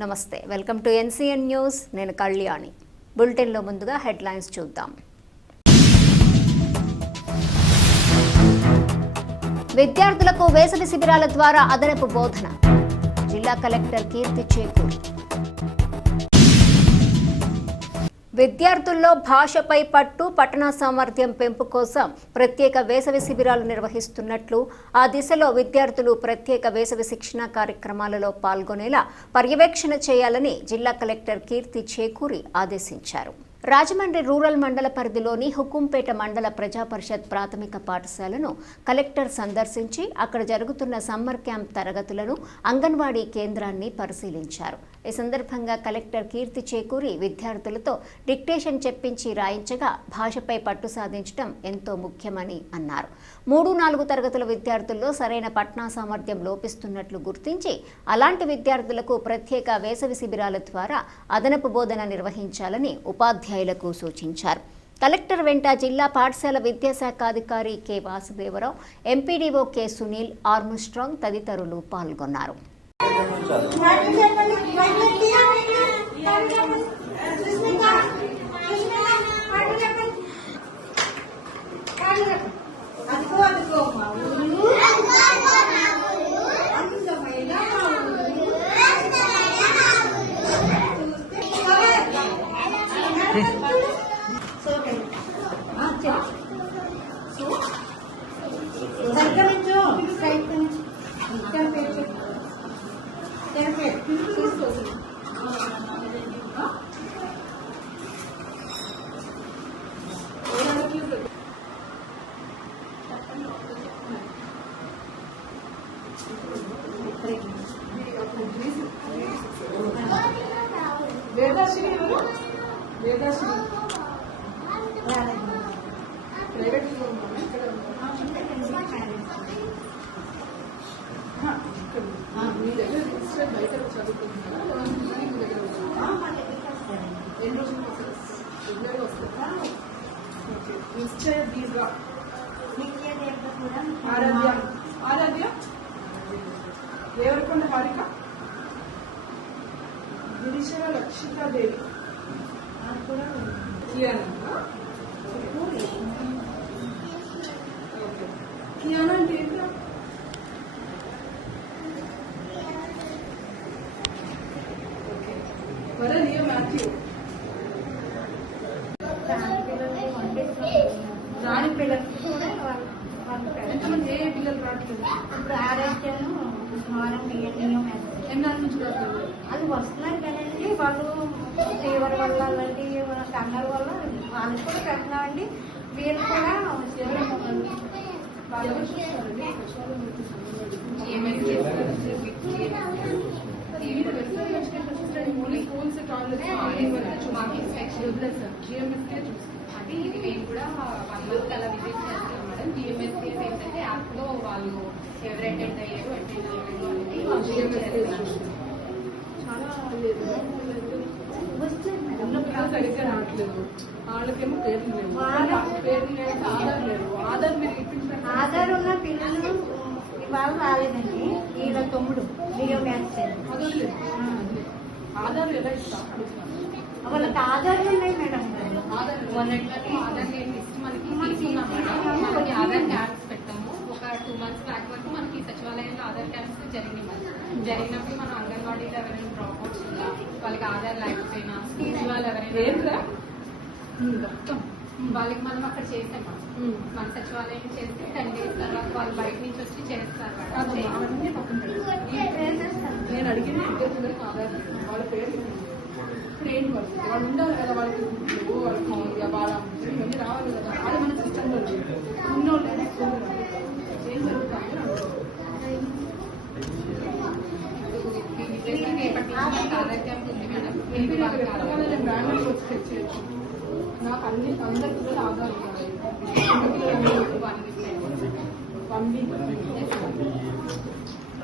నమస్తే, welcome to NCN news. నేను కళ్యాణి. బులెటిన్లో ముందుగా హెడ్లైన్స్ చూద్దాం. విద్యార్థులకు వేసవి శిబిరాల ద్వారా అదనపు బోధన. జిల్లా కలెక్టర్ కీర్తి చేకూరి. విద్యార్థుల్లో భాషపై పట్టు, పఠన సామర్థ్యం పెంపు కోసం ప్రత్యేక వేసవి శిబిరాలు నిర్వహిస్తున్నట్లు, ఆ దిశలో విద్యార్థులు ప్రత్యేక వేసవి శిక్షణ కార్యక్రమాలలో పాల్గొనేలా పర్యవేక్షణ చేయాలని జిల్లా కలెక్టర్ కీర్తి చేకూరి ఆదేశించారు. రాజమండ్రి రూరల్ మండల పరిధిలోని హుకుంపేట మండల ప్రజాపరిషత్ ప్రాథమిక పాఠశాలను కలెక్టర్ సందర్శించి అక్కడ జరుగుతున్న సమ్మర్ క్యాంప్ తరగతులను, అంగన్వాడీ కేంద్రాన్ని పరిశీలించారు. ఈ సందర్భంగా కలెక్టర్ కీర్తి చేకూరి విద్యార్థులతో డిక్టేషన్ చెప్పించి రాయించగా భాషపై పట్టు సాధించడం ఎంతో ముఖ్యమని అన్నారు. 3-4 తరగతుల విద్యార్థుల్లో సరైన పఠనా సామర్థ్యం లోపిస్తున్నట్లు గుర్తించి అలాంటి విద్యార్థులకు ప్రత్యేక వేసవి శిబిరాల ద్వారా అదనపు బోధన నిర్వహించాలని ఉపాధ్యాయులకు సూచించారు. కలెక్టర్ వెంట జిల్లా పాఠశాల విద్యాశాఖాధికారి K Vasudevarao, MPDO K Sunil, Armstrong తదితరులు పాల్గొన్నారు. దేవరకొండ హారిక, గిరిశల లక్షితాదేవి, కియానా అంటే ఏంటో వరలియో మాథ్యూ, రాణి పిల్లలు ఎంతమంది ఏ పిల్లలు రావట్లేదు? ఇప్పుడు ఆరోగ్యాలు సుమారం ఎన్నాళ్ళ నుంచి రావట్లేదు? అది వస్తున్నారు కదండి. వాళ్ళు ఫీవర్ వల్ల అలాంటి కన్నర్ వల్ల వాళ్ళకి కూడా పెట్టినామండి. వీళ్ళు కూడా అది ఇది మేము కూడా 1 month అలా విజిట్ చేస్తాం మేడం. జిఎంఎస్కేస్ ఏంటంటే యాప్లో వాళ్ళు ఎవరు అటెండ్ అయ్యారు చాలా సరిగ్గా రావట్లేదు. వాళ్ళకేమో పేర్లు లేవు, ఆధార్ లేదు. ఆధార్ మీరు ఇప్పించారు? ఆధార్ ఉన్న పిల్లలు ఇవాళ రాలేదండి. వీళ్ళ తమ్ముడు లియో మ్యాథ్స్ ఆధార్ ఎలా ఇస్తాం? వాళ్ళకి ఆధార్లు ఉన్నాయి మేడం. ఆధార్ లిస్ట్ మనకి తీసుకున్నాం మేడం. మనకి ఆధార్ క్యాంప్స్ పెట్టాము. ఒక 2 months బ్యాక్ వరకు మనకి సచివాలయంలో ఆధార్ క్యాంప్స్ జరిగినప్పుడు మనం అంగన్వాడీలో ఎవరైనా డ్రాప్ అవుట్స్ ఉందా, వాళ్ళకి ఆధార్ లేకపోయినా, స్కూల్ వాళ్ళు ఎవరైనా వాళ్ళకి మనం అక్కడ చేసాం. మన సచివాలయం చేస్తే 10 days తర్వాత వాళ్ళు బయట నుంచి వచ్చి చేస్తారు. నేను అడిగిన విద్యార్థులకు ఆధార్ వాళ్ళ పేరు ఏంటి వాళ్ళు ఉండాలి కదా. వాళ్ళకి వాళ్ళకి వాళ్ళ ఇవన్నీ రావాలి కదా. అది మన సిస్టంలో ఉన్నోళ్ళు ఏం జరుగుతుంది? ఆధార్ క్యాంప్ ఉంది మేడం. నేను బ్యాంకులో వచ్చి చెక్ చేయొచ్చు. నాకు అందరి పిల్లలు ఆధార్ ఇవ్వాలి. 1 week